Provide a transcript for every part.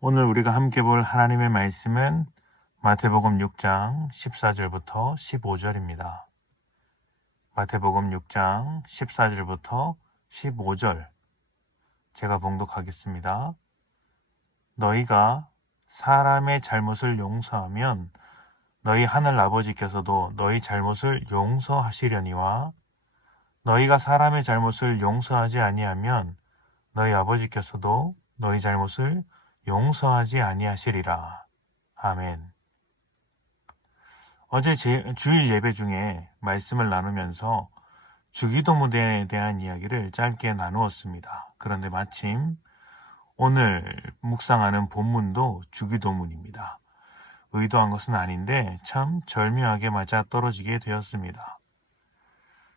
오늘 우리가 함께 볼 하나님의 말씀은 마태복음 6장 14절부터 15절입니다. 마태복음 6장 14절부터 15절 제가 봉독하겠습니다. 너희가 사람의 잘못을 용서하면 너희 하늘 아버지께서도 너희 잘못을 용서하시려니와 너희가 사람의 잘못을 용서하지 아니하면 너희 아버지께서도 너희 잘못을 용서하지 아니하시리라. 아멘. 어제 주일 예배 중에 말씀을 나누면서 주기도문에 대한 이야기를 짧게 나누었습니다. 그런데 마침 오늘 묵상하는 본문도 주기도문입니다. 의도한 것은 아닌데 참 절묘하게 맞아 떨어지게 되었습니다.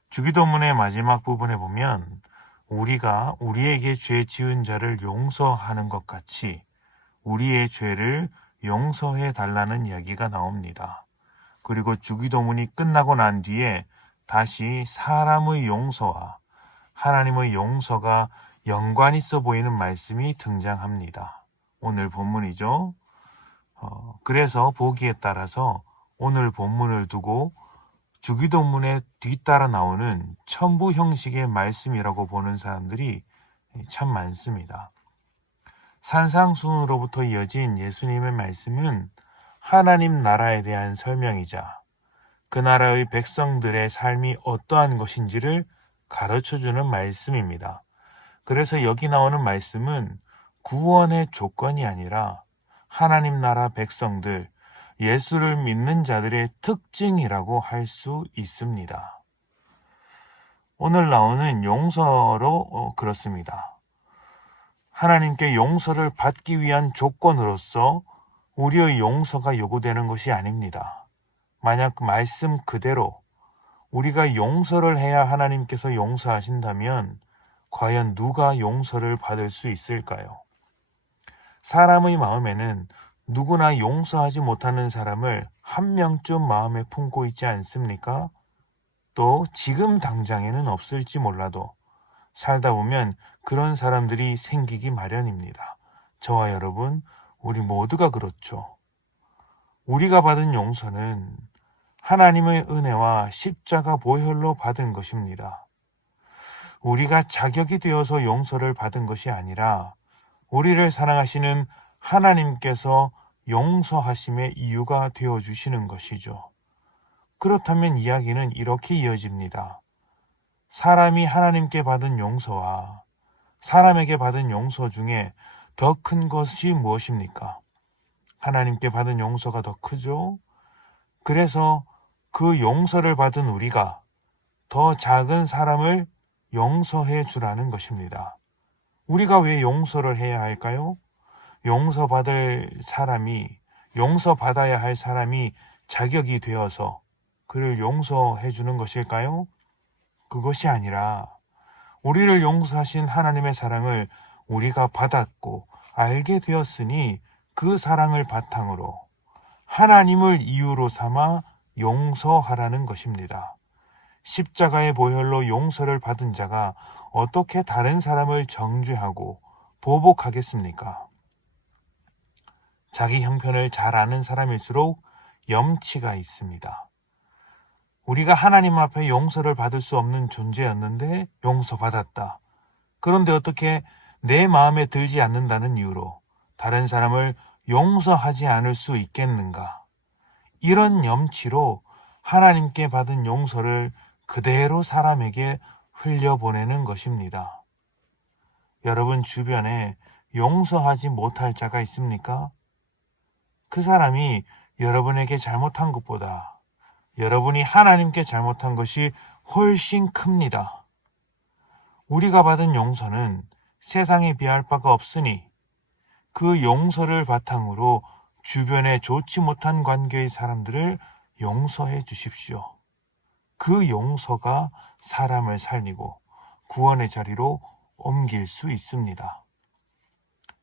주기도문의 마지막 부분에 보면 우리가 우리에게 죄 지은 자를 용서하는 것 같이 우리의 죄를 용서해 달라는 이야기가 나옵니다. 그리고 주기도문이 끝나고 난 뒤에 다시 사람의 용서와 하나님의 용서가 연관 있어 보이는 말씀이 등장합니다. 오늘 본문이죠. 그래서 보기에 따라서 오늘 본문을 두고 주기도문에 뒤따라 나오는 첨부 형식의 말씀이라고 보는 사람들이 참 많습니다. 산상수훈으로부터 이어진 예수님의 말씀은 하나님 나라에 대한 설명이자 그 나라의 백성들의 삶이 어떠한 것인지를 가르쳐주는 말씀입니다. 그래서 여기 나오는 말씀은 구원의 조건이 아니라 하나님 나라 백성들, 예수를 믿는 자들의 특징이라고 할 수 있습니다. 오늘 나오는 용서로 그렇습니다. 하나님께 용서를 받기 위한 조건으로서 우리의 용서가 요구되는 것이 아닙니다. 만약 말씀 그대로 우리가 용서를 해야 하나님께서 용서하신다면 과연 누가 용서를 받을 수 있을까요? 사람의 마음에는 누구나 용서하지 못하는 사람을 한 명쯤 마음에 품고 있지 않습니까? 또 지금 당장에는 없을지 몰라도 살다 보면 그런 사람들이 생기기 마련입니다. 저와 여러분, 우리 모두가 그렇죠. 우리가 받은 용서는 하나님의 은혜와 십자가 보혈로 받은 것입니다. 우리가 자격이 되어서 용서를 받은 것이 아니라 우리를 사랑하시는 하나님께서 용서하심의 이유가 되어주시는 것이죠. 그렇다면 이야기는 이렇게 이어집니다. 사람이 하나님께 받은 용서와 사람에게 받은 용서 중에 더 큰 것이 무엇입니까? 하나님께 받은 용서가 더 크죠? 그래서 그 용서를 받은 우리가 더 작은 사람을 용서해 주라는 것입니다. 우리가 왜 용서를 해야 할까요? 용서받아야 할 사람이 자격이 되어서 그를 용서해 주는 것일까요? 그것이 아니라 우리를 용서하신 하나님의 사랑을 우리가 받았고 알게 되었으니 그 사랑을 바탕으로 하나님을 이유로 삼아 용서하라는 것입니다. 십자가의 보혈로 용서를 받은 자가 어떻게 다른 사람을 정죄하고 보복하겠습니까? 자기 형편을 잘 아는 사람일수록 염치가 있습니다. 우리가 하나님 앞에 용서를 받을 수 없는 존재였는데 용서받았다. 그런데 어떻게 내 마음에 들지 않는다는 이유로 다른 사람을 용서하지 않을 수 있겠는가? 이런 염치로 하나님께 받은 용서를 그대로 사람에게 흘려보내는 것입니다. 여러분 주변에 용서하지 못할 자가 있습니까? 그 사람이 여러분에게 잘못한 것보다 여러분이 하나님께 잘못한 것이 훨씬 큽니다. 우리가 받은 용서는 세상에 비할 바가 없으니 그 용서를 바탕으로 주변에 좋지 못한 관계의 사람들을 용서해 주십시오. 그 용서가 사람을 살리고 구원의 자리로 옮길 수 있습니다.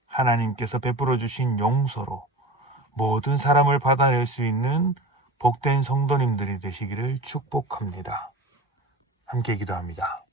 하나님께서 베풀어 주신 용서로 모든 사람을 받아낼 수 있는 복된 성도님들이 되시기를 축복합니다. 함께 기도합니다.